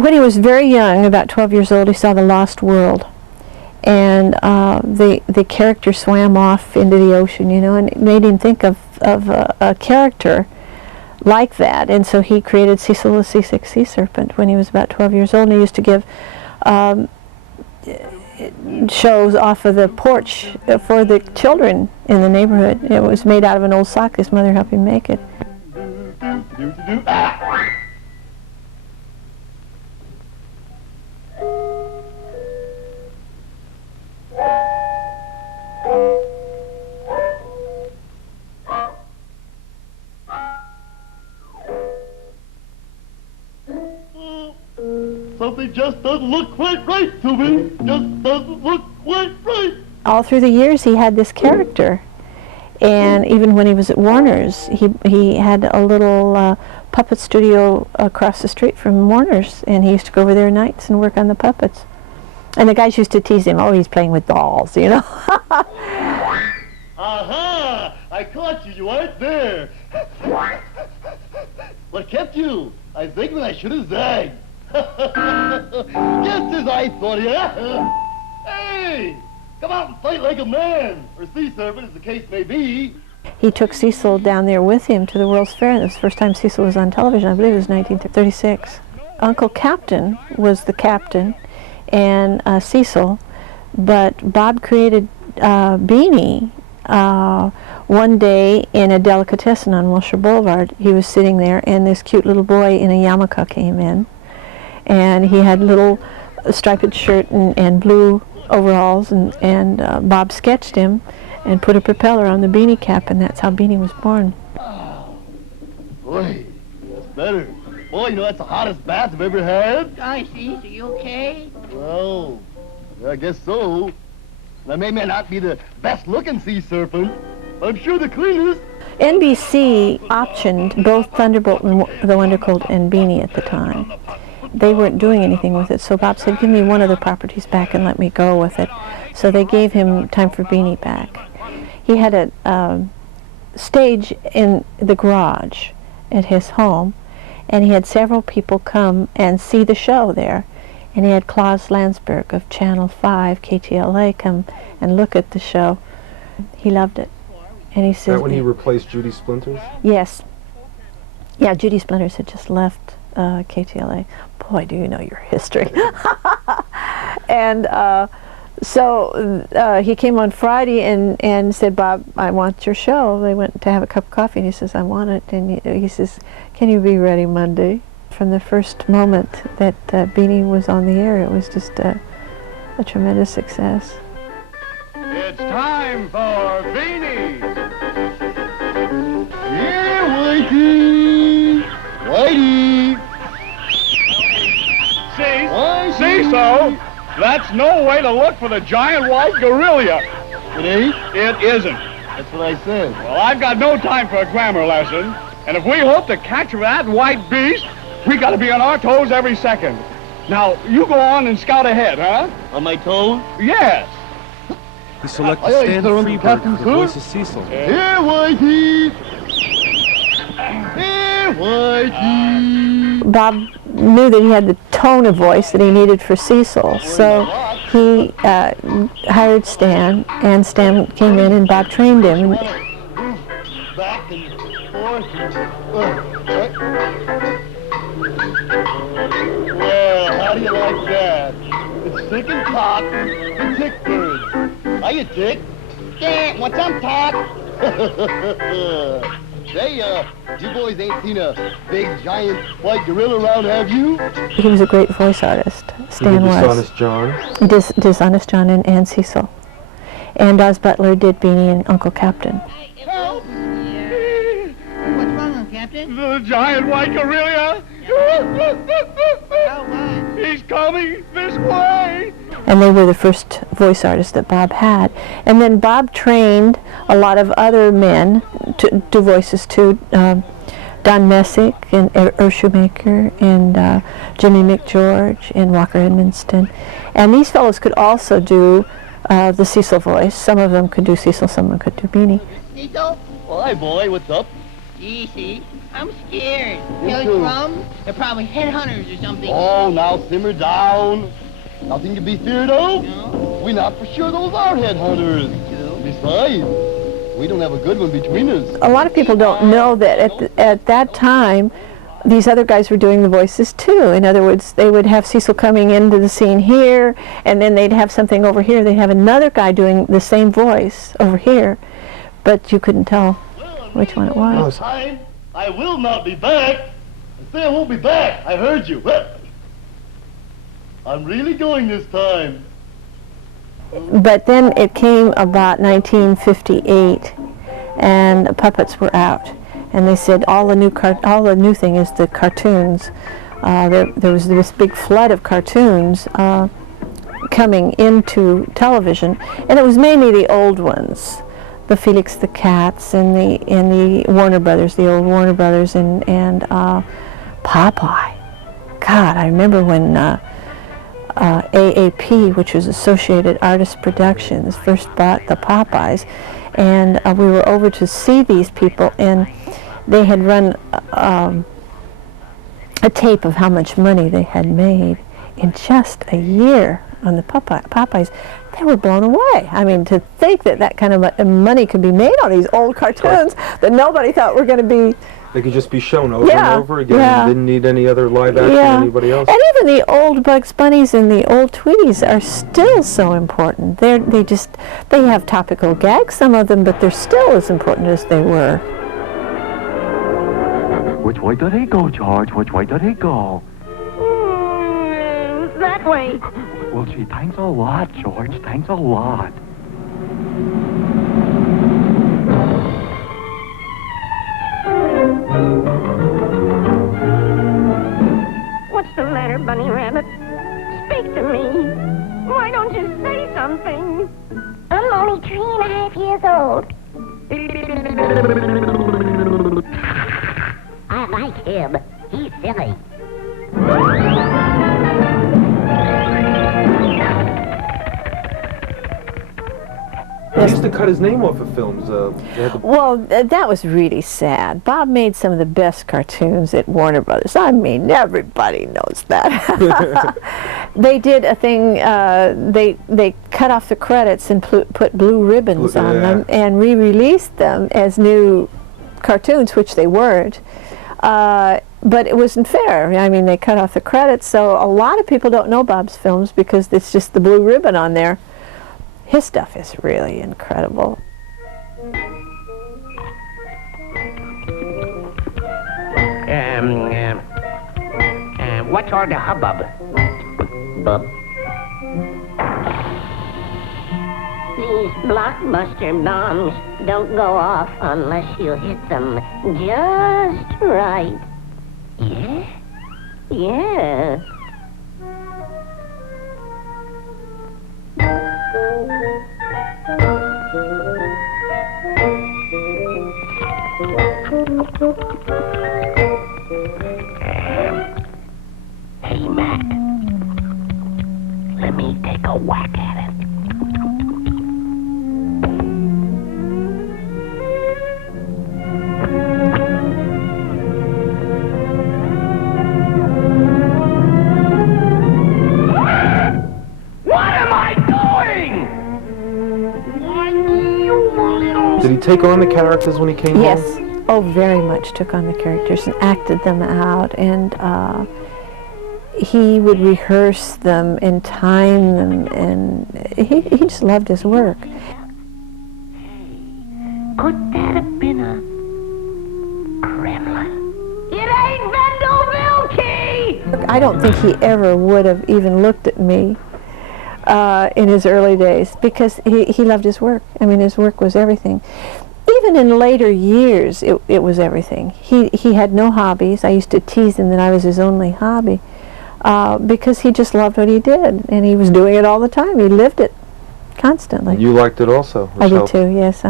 when he was very young, about 12 years old, he saw The Lost World. And the character swam off into the ocean, you know, and it made him think of a character like that. And so he created Cecil the Seasick Sea Serpent when he was about 12 years old. And he used to give shows off of the porch for the children in the neighborhood. It was made out of an old sock. His mother helped him make it. Something just doesn't look quite right to me. Just doesn't look quite right. All through the years he had this character. And even when he was at Warner's, he had a little puppet studio across the street from Warner's, and he used to go over there nights and work on the puppets. And the guys used to tease him, oh, he's playing with dolls, you know. Aha! I caught you. You weren't there. What kept you? I think that I should have zagged. Just as I thought, yeah? Hey! Come out and fight like a man, or sea serpent, as the case may be. He took Cecil down there with him to the World's Fair, and it was the first time Cecil was on television. I believe it was 1936. Uncle Captain was the captain, and Cecil, but Bob created Beany one day in a delicatessen on Wilshire Boulevard. He was sitting there, and this cute little boy in a yarmulke came in, and he had a little striped shirt and blue overalls, and Bob sketched him and put a propeller on the Beany cap, and that's how Beany was born. Oh, boy, that's better. Boy, you know, that's the hottest bath I've ever had. Hi, Cecil, are you okay? Well, I guess so. I may not be the best-looking sea serpent, but I'm sure the cleanest. NBC optioned both Thunderbolt and the Wonder Colt and Beany at the time. They weren't doing anything with it, so Bob said, give me one of the properties back and let me go with it. So they gave him Time for Beany back. He had a stage in the garage at his home, and he had several people come and see the show there. And he had Klaus Landsberg of Channel 5, KTLA, come and look at the show. He loved it. And he said... Is that when he replaced Judy Splinters? Yes. Yeah, Judy Splinters had just left KTLA. Boy, do you know your history. And so he came on Friday and said, Bob, I want your show. They went to have a cup of coffee, and he says, I want it. And he says, can you be ready Monday? From the first moment that Beany was on the air, it was just a tremendous success. It's time for Beany! Yeah, Whitey! Whitey! Cecil, that's no way to look for the giant white gorilla. It ain't? It isn't. That's what I said. Well, I've got no time for a grammar lesson, and if we hope to catch that white beast, we got to be on our toes every second. Now, you go on and scout ahead, huh? On my toes? Yes. He selected Aye, aye, Stan sir, Freeberg Captain, for the sir. voice of Cecil. Here, Whitey! Here, Whitey! Bob knew that he had the tone of voice that he needed for Cecil, so he hired Stan, and Stan came in and Bob trained him. Back and forth. Well, how do you like that? It's thick and cock, the tick bird. Hiya, Tick. Yeah, what's up, Todd? Say, you boys ain't seen a big, giant, white gorilla around, have you? He was a great voice artist, Stan was. Dishonest John. Dishonest John and Cecil. And Oz Butler did Beany and Uncle Captain. Help! What's wrong, Uncle Captain? The giant white gorilla. Oh, what? He's coming this way. And they were the first voice artists that Bob had. And then Bob trained a lot of other men to do voices too. Don Messick and Shoemaker and Jimmy McGeorge and Walker Edmonston. And these fellows could also do the Cecil voice. Some of them could do Cecil, some of them could do Beany. Cecil? Well, hi, boy, what's up? Easy. I'm scared. Me Those too. drums? They're probably headhunters or something. Oh, now simmer down. Nothing to be feared of. No? We not for sure those are headhunters. Besides, we don't have a good one between us. A lot of people don't know that at that time, these other guys were doing the voices too. In other words, they would have Cecil coming into the scene here, and then they'd have something over here. They'd have another guy doing the same voice over here, but you couldn't tell which one it was. Time, I will not be back. I say I won't be back. I heard you. I'm really going this time. But then it came about 1958, and the puppets were out, and they said all the new thing is the cartoons. There was this big flood of cartoons coming into television, and it was mainly the old ones, the Felix the Cats and the Warner Brothers, the old Warner Brothers, and Popeye. God, I remember when AAP, which was Associated Artists Productions, first bought the Popeyes, and we were over to see these people, and they had run a tape of how much money they had made in just a year on the Popeyes. They were blown away. I mean, to think that that kind of money could be made on these old cartoons that nobody thought were going to be. They could just be shown over Yeah, and over again. yeah. Didn't need any other live action or anybody else. And even the old Bugs Bunnies and the old Tweeties are still so important. They have topical gags, some of them, but they're still as important as they were. Which way do they go, George? Which way do they go? That way. Well, gee, thanks a lot, George. Thanks a lot. What's the matter, Bunny Rabbit? Speak to me. Why don't you say something? I'm only 3.5 years old. I like him. He's silly. He used to cut his name off of films. Well, that was really sad. Bob made some of the best cartoons at Warner Brothers. I mean, everybody knows that. They did a thing, they cut off the credits and put blue ribbons on them and re-released them as new cartoons, which they weren't. But it wasn't fair. I mean, they cut off the credits, so a lot of people don't know Bob's films because it's just the blue ribbon on there. His stuff is really incredible. What's all the hubbub? Bub. These blockbuster bombs don't go off unless you hit them just right. Yeah? Yeah. Hey, Mac. Let me take a whack at it. What am I doing? Did he take on the characters when he came home? Yes. Oh, very much took on the characters and acted them out, and he would rehearse them and time them, and he just loved his work. Could that have been a gremlin? It ain't Vendoville Key! I don't think he ever would have even looked at me in his early days because he loved his work. I mean, his work was everything. Even in later years, it was everything. He had no hobbies. I used to tease him that I was his only hobby because he just loved what he did, and he was doing it all the time. He lived it constantly. You liked it also? I did too, yes,